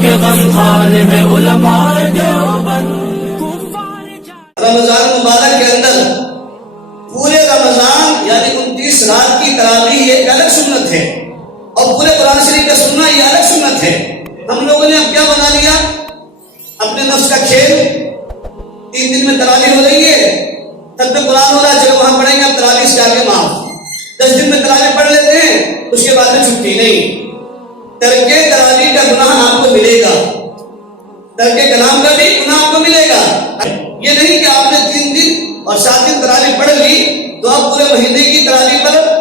کے غم خانے میں علماء دیوبند. رمضان مبارک کے اندر پورے رمضان یعنی 29 رات کی تراویح ایک الگ سنت ہے، اور پورے قرآن شریف کا سننا یہ الگ سنت ہے. ہم لوگوں نے اب کیا بنا لیا؟ اپنے نفس کا کھیل. 3 دن میں تراویح ہو رہی ہے، تب میں قرآن ہو رہا ہے، چلو وہاں پڑھیں گے، اب تراویح سے آگے معاف. 10 دن میں تراویح پڑھ لیتے ہیں، اس کے بعد میں چھٹی نہیں. ترک تراویح کا گناہ آپ کو ملے گا، ترک کلام کا بھی گناہ آپ کو ملے گا. یہ نہیں کہ آپ نے 3 دن اور 7 دن تراویح پڑھ لی تو آپ پورے مہینے کی تراویح پر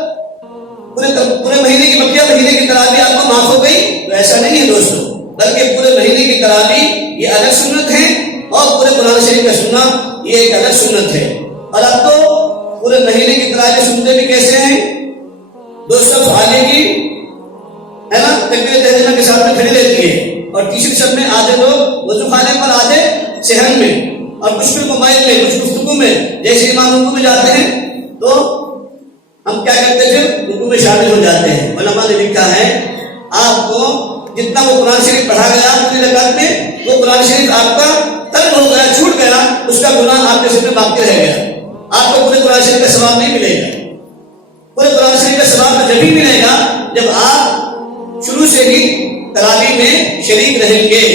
پورے مہینے کی بقیہ مہینے کی تراویح آپ کو معاف ہو گئی. تو ایسا نہیں ہے دوستو، بلکہ پورے مہینے کی تراویح یہ الگ سنت ہے، اور پورے قرآن شریف کا سننا یہ ایک الگ سنت ہے. اور اب تو پورے مہینے کی تراویح سنتے بھی کیسے ہیں؟ 2 صف آگے کی ہے نا تکبیر تہجمہ کے ساتھ میں کھڑی رہتی ہے، اور تیسری صف میں آدھے لوگ وضو خانے پر، آدھے صحن میں، اور کچھ بھی موبائل میں، کچھ گفتگو میں. جیسے امام رکوع میں جاتے ہیں تو ہم کیا کرتے تھے؟ رکوع میں شامل ہو جاتے ہیں. علماء نے لکھا ہے آپ کو جتنا وہ قرآن شریف پڑھا گیا اپنی رکعت میں، وہ قرآن شریف آپ کا ترک ہو گیا، چھوٹ گیا، اس کا گناہ آپ کے سر میں باقی رہ گیا. آپ کو پورے قرآن شریف کا ثواب نہیں ملے گا. پورے قرآن شریف کا ثواب جب ہی ملے گا جب آپ شروع سے ہی تراویح میں شریک رہیں گے،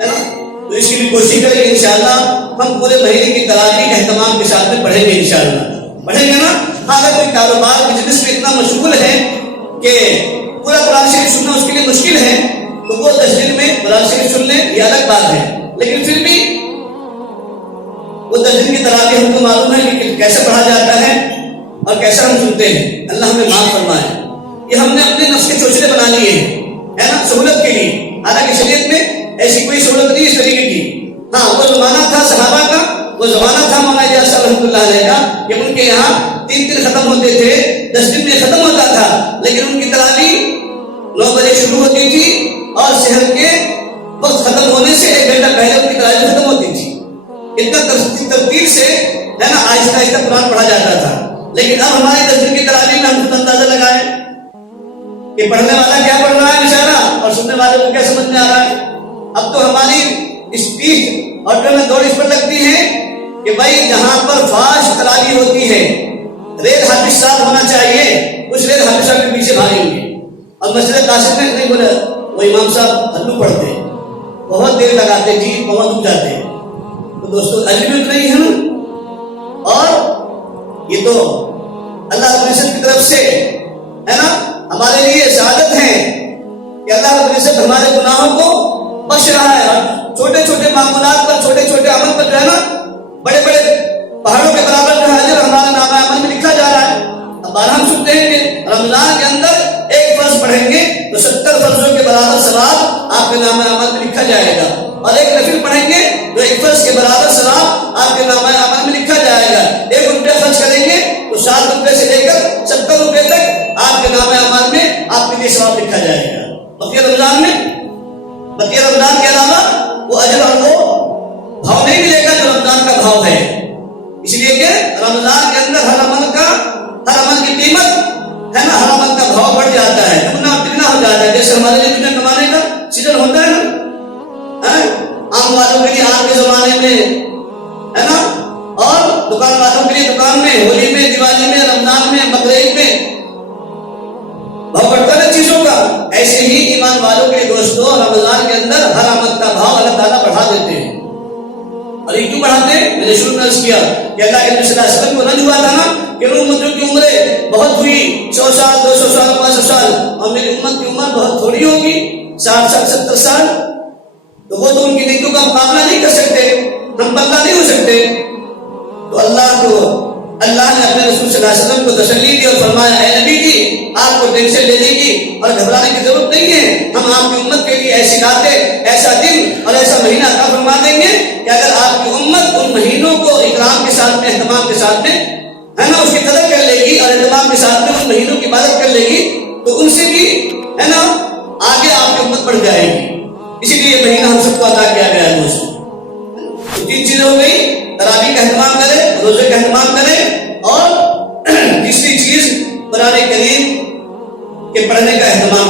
ہے نا. تو اس کی بھی کوشش کریں گے انشاءاللہ. ہم پورے مہینے کی تراویح اہتمام کے ساتھ میں پڑھیں گے انشاءاللہ. پڑھیں گے نا. اگر کوئی کاروبار بزنس میں اتنا مشغول ہے کہ پورا قرآن شریف سننا اس کے لیے مشکل ہے، تو وہ 10 دن میں قرآن شریف سن لیں، یہ الگ بات ہے. لیکن پھر بھی وہ 10 دن کی تراویح ہم کو معلوم ہے کہ کیسے پڑھا جاتا ہے اور کیسا ہم سنتے ہیں. اللہ ہمیں معاف فرمائے. یہ ہم نے اپنے نفس کے چوچلے بنا لیے ہیں، ہے نا، سہولت کے لیے. حالانکہ شریعت میں ایسی کوئی سہولت نہیں اس طریقے کی. ہاں، وہ زمانہ تھا صحابہ کا، وہ زمانہ تھا مولانا اجاز صاحب رحمۃ اللہ علیہ کا، کہ ان کے یہاں 3 دن ختم ہوتے تھے، 10 دن میں ختم ہوتا تھا. لیکن ان کی تراویح 9 بجے شروع ہوتی تھی، اور شہر کے وقت ختم ہونے سے 1 گھنٹہ پہلے ان کی تراویح ختم ہوتی تھی. اتنا ترتیب سے ہے نا آہستہ آہستہ قرآن پڑھا جاتا تھا. لیکن اب ہماری 10 دن کی تراویح میں ہم خود اندازہ لگائیں کہ پڑھنے والا کیا پڑھ رہا ہے بیچارہ، اور سننے والے کو کیا سمجھ میں آ رہا ہے. اب تو ہماری اسپیچ اور دوڑ اس پر لگتی ہے کہ بھائی جہاں پر فاش تراویح ہوتی ہے، ریل حافظ صاحب ہونا چاہیے، اس ریل حافظ صاحب کے پیچھے بھاگیں گے. اور مسجد قاسم میں نہیں بولا وہ امام صاحب ہلو پڑھتے ہیں، بہت دیر لگاتے، جی بہت اٹھ جاتے ہیں. تو دوستو اجر بھی اتنا ہی ہے نا. اور یہ تو اللہ رب العزت کی طرف سے ہے نا ہمارے لیے سعادت ہے کہ اللہ رب العزت ہمارے گناہوں کو بخش رہا ہے. اور چھوٹے چھوٹے معمولات پر، چھوٹے چھوٹے عمل پر جو ہے نا بڑے بڑے پہاڑوں کے برابر جو ہے اجر ہمارے نامہ عمل میں لکھا جا رہا ہے. اب بار ہم سنتے ہیں کہ رمضان کے اندر 1 فرض پڑھیں گے تو 70 فرضوں کے برابر ثواب آپ کے نامہ عمل میں لکھا جائے گا، اور 1 نفل پڑھیں گے تو 1 فرض کے برابر ثواب آپ کے نامہ عمل میں لکھا جائے گا. 1 روپیہ خرچ کریں گے تو 7 روپے سے لے کر 70 روپے تک آپ کے نامہ عمل میں آپ کے لیے ثواب لکھا جائے گا. بقیہ رمضان کے علاوہ وہ اجر اور وہ بھاؤ نہیں ملے گا جو رمضان کا بھاؤ ہے. اس لیے کہ رمضان کے اندر ہر عمل کی قیمت ہے نا، ہر عمل کا بھاؤ بڑھ جاتا ہے، دگنا تگنا ہو جاتا ہے. جیسے ہمارے لیے دنیا کمانے کا سیزن ہوتا ہے نا، عام والوں کے لیے عام کے زمانے میں ہے نا، اور دکان والوں کے لیے دکان میں، ہولی میں، دیوالی میں، رمضان میں، بقرعید میں بھاؤ بڑھتا ہے چیزوں کا. ایسے ہی ایمان والوں کے دوستوں رمضان کے اندر ہر عمل کا بھاؤ اللہ تعالیٰ بڑھا دیتے ہیں. اور یہ کیوں بڑھاتے ہیں؟ میں نے شروع میں عرض کیا کہ اللہ کے نبی صلی اللہ علیہ وسلم کو رنج ہوا تھا نا کہ امتوں کی عمریں بہت ہوئی، 100 سال 200 سال 500 سال، اور میری امت کی عمر بہت تھوڑی ہوگی، 60 سال 70 سال. تو وہ تو ان کی نیکیوں کا مقابلہ نہیں کر سکتے، ہم پلہ نہیں ہو سکتے. تو اللہ نے اپنے رسول صلی اللہ علیہ وسلم کو تسلی دی اور فرمایا اے نبی جی آپ کو ٹینشن لینے کی اور گھبرانے کی ضرورت نہیں ہے. ہم آپ کی امت کے لیے ایسی راتیں، ایسا دن اور ایسا مہینہ عطا فرما دیں گے کہ اگر آپ کی امت ان مہینوں کو اکرام کے ساتھ میں، اہتمام کے ساتھ میں ہے نا اس کی قدر کر لے گی، اور اہتمام کے ساتھ میں ان مہینوں کی عبادت کر لے گی، تو ان سے بھی ہے نا آگے آپ کی امت بڑھ جائے گی. اسی لیے یہ مہینہ ہم سب کو عطا کیا گیا ہے دوستوں. تو 3 چیزیں ہو گئی، تراویح کا اہتمام کریں، روزے کا اہتمام کریں، اور تیسری چیز قرآن کریم کے پڑھنے کا اہتمام